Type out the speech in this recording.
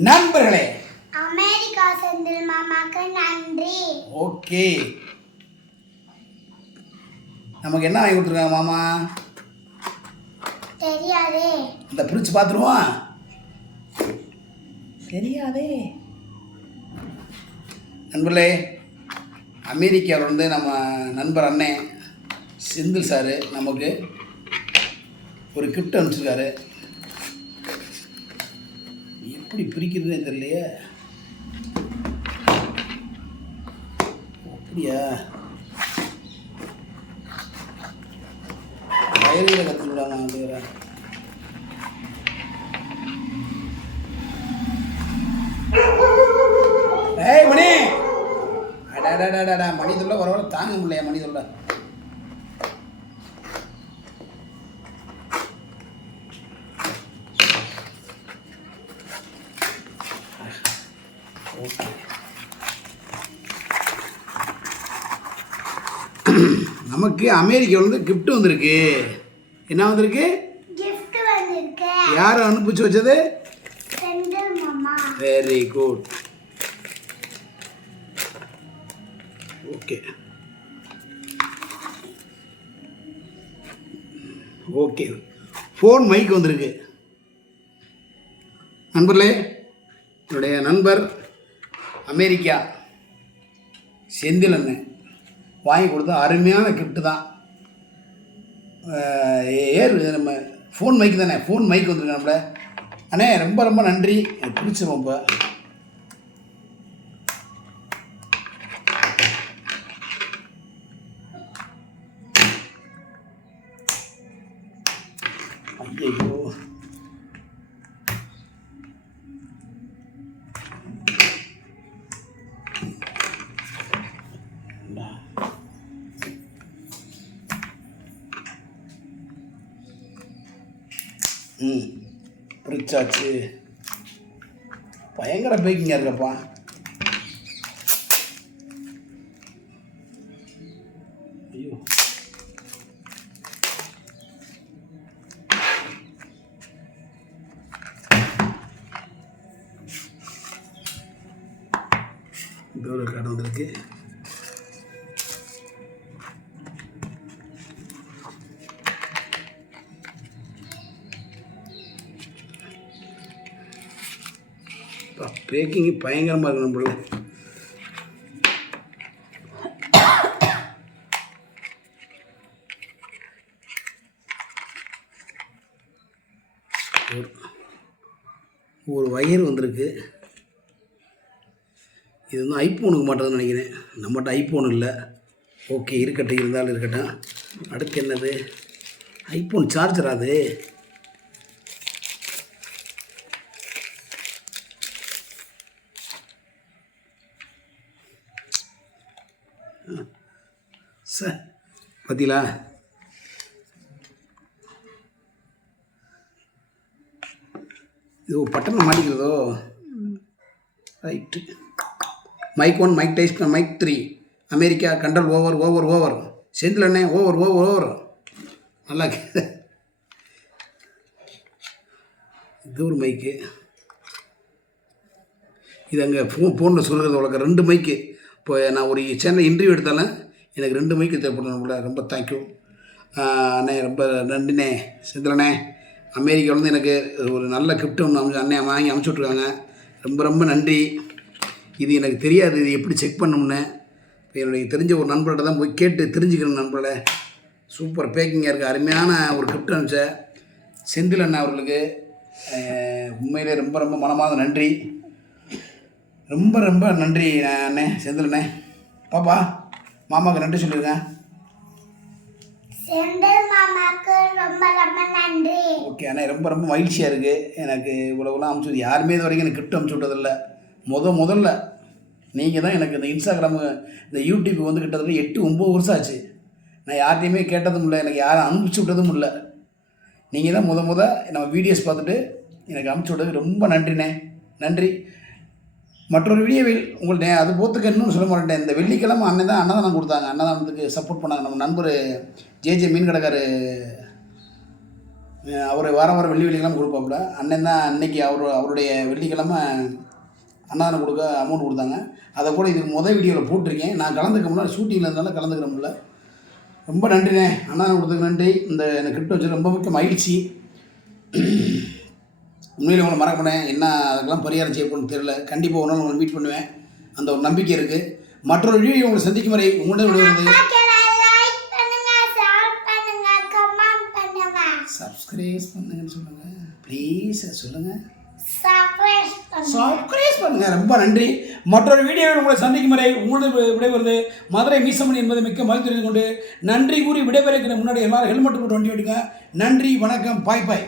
நண்பர்களே. அமெரிக்கா செந்தில் மாமாக்கு நன்றி. ஓகே. நமக்கு என்ன வாங்கி கொடுத்துருக்காங்க மாமா? தெரியாதே. இந்த பிரிச்சு பார்த்துருவோம். தெரியாதே. நண்பர்களே அமெரிக்காவில் வந்து நம்ம நண்பர் அண்ணன் செந்தில் சார் நமக்கு ஒரு கிஃப்ட் அனுப்பிச்சிருக்காரு. எப்படி பிரிக்கிறதுனே தெரியலையே. அப்படியா? வயலில் நான் அப்படிங்கிறேன் ஏய் மணி. அடாடாடாடா மணி தொல்லை வர வர தாங்க முடியலையா மணி தொல்லை. நமக்கு அமெரிக்காவிலேருந்து gift வந்திருக்கு. என்ன வந்திருக்கு? யார் அனுப்பிச்சு வச்சது? Very good okay okay phone mike வந்திருக்கு. நண்பர்களே என்னுடைய நண்பர் அமெரிக்கா செந்தில் அண்ணன். வாங்கி கொடுத்த அருமையான கிஃப்ட்டு தான். ஏர் நம்ம ஃபோன் மைக்கு தானே? ஃபோன் மைக் வந்துருக்கேன் நம்மள. அண்ணே ரொம்ப ரொம்ப நன்றி. எனக்கு இப்போ. ம் பிரிச்சாச்சு பயங்கர பேக்கிங்காக இருக்கப்பா. ஐயோ. இந்த கடந்திருக்கு பேக்கிங்கு பயங்கரமாக இருக்கு நம்மள ஒரு- வயர் வந்திருக்கு. இது வந்து ஐஃபோனுக்கு மாட்டதுன்னு நினைக்கிறேன். நம்மகிட்ட ஐஃபோன் இல்லை. ஓகே இருக்கட்டும் இருந்தாலும் இருக்கட்டும். அடுத்து என்னது? ஐஃபோன் சார்ஜரா அது? சார் பார்த்தீங்களா இது button மாட்டிக்கிறதோ? Right. Mike one mike test mike three America control over over over Senthil அண்ணே ஓவர் ஓவர் ஓவர் நல்லா இது ஒரு மைக்கு இது அங்கே ஃபோன் ஃபோனில் சொல்கிறது உனக்கு ரெண்டு மைக்கு இப்போ நான் ஒரு சேனல் இன்டர்வியூ எடுத்தாலும் எனக்கு ரெண்டு மைக்கு தேவைப்படும் ரொம்ப தேங்க்யூ அண்ணே ரொம்ப நன்றிண்ணே. செந்திலண்ணே அமெரிக்காவிலேருந்து எனக்கு ஒரு நல்ல கிஃப்ட் ஒன்று அமைச்சு அண்ணே வாங்கி அனுப்பிச்சி ரொம்ப ரொம்ப நன்றி. இது எனக்கு தெரியாது இது எப்படி செக் பண்ணணும்னு. என்னுடைய தெரிஞ்ச ஒரு நண்பர்கிட்ட தான் போய் கேட்டு தெரிஞ்சுக்கணும் நண்பர்களே. சூப்பர் பேக்கிங்காக இருக்குது அருமையான ஒரு கிஃப்ட் அனுப்பிச்சேன் செந்தில் அண்ணா அவர்களுக்கு. உண்மையிலே ரொம்ப ரொம்ப மனமாக நன்றி. ரொம்ப ரொம்ப நன்றி அண்ணே செந்தில் அண்ணே. பாப்பா. மாமாவுக்கு நன்றி சொல்லியிருக்கேன் செந்தில் மாமாக்கு ரொம்ப ரொம்ப நன்றி. ஓகே அண்ணே ரொம்ப ரொம்ப மகிழ்ச்சியாக இருக்குது எனக்கு இவ்வளோலாம் அமுச்சு யாருமே இது வரைக்கும் எனக்கு கிஃப்ட் அமுச்சு விட்டதில்ல முத முதல்ல நீங்கள் தான் எனக்கு இந்த இன்ஸ்டாகிராமு இந்த யூடியூப் வந்து கிட்டத்தட்ட எட்டு ஒம்பது வருஷம் ஆச்சு. நான் யார்ட்டையுமே கேட்டதும் இல்லை எனக்கு யாரும் அனுப்பிச்சி விட்டதும் இல்லை. நீங்கள் தான் முத முத நம்ம வீடியோஸ் பார்த்துட்டு எனக்கு அனுப்பிச்சி விட்டது ரொம்ப நன்றிண்ணே. நன்றி. மற்றொரு வீடியோவில் உங்கள்கிட்ட அது போத்துக்கு இன்னும் சொல்ல மாட்டேன். இந்த வெள்ளிக்கிழமை அண்ணன் தான் அன்னதானம் கொடுத்தாங்க. அன்னதானத்துக்கு சப்போர்ட் பண்ணாங்க. நம்ம நண்பர் ஜேஜே மீன் கடைக்காரு அவர் வார வாரம் வெள்ளி வெள்ளிக்கிழமை கொடுப்பாப்புல. அண்ணன் தான் அன்னைக்கு அவர் அவருடைய வெள்ளிக்கிழமை அன்னதானம் கொடுக்க அமௌண்ட் கொடுத்தாங்க. அதை கூட இதுக்கு முதல் வீடியோவில் போட்டிருக்கேன். நான் கலந்துக்க முடியல ஷூட்டிங்கில் இருந்தாலும் கலந்துக்கிற முடியல ரொம்ப நன்றிண்ணே. அன்னதானம் கொடுத்துக்கு நன்றி. இந்த எனக்கு கிஃப்ட் வச்சு ரொம்ப முக்கிய மகிழ்ச்சி உண்மையில் உங்களை மறக்க என்ன அதுக்கெல்லாம் பரிகாரம் செய்யப்படும் தெரியல. கண்டிப்பாக ஒரு நாள் உங்களை மீட் பண்ணுவேன். அந்த ஒரு நம்பிக்கை இருக்குது மற்றொரு வீடியோ உங்களை சந்திக்கும் வரை உங்களிடம் விடுவது லைக் சப்ஸ்கிரைப் பண்ணுங்கன்னு சொல்லுங்கள் ப்ளீஸ் சொல்லுங்கள் சப்ஸ்கிரைப் பண்ணுங்க. ரொம்ப நன்றி. மற்றொரு வீடியோவில் உங்களை சந்திக்கும் வரை உங்களது விடைபெறுது மதுரை மீசமணி என்பதை மிக்க மகிழ்ச்சி கொண்டு நன்றி கூறி விடைபெறுகிற முன்னாடி எல்லாரும் ஹெல்மெட் போட்டு வண்டி விடுங்க நன்றி வணக்கம். பாய் பாய்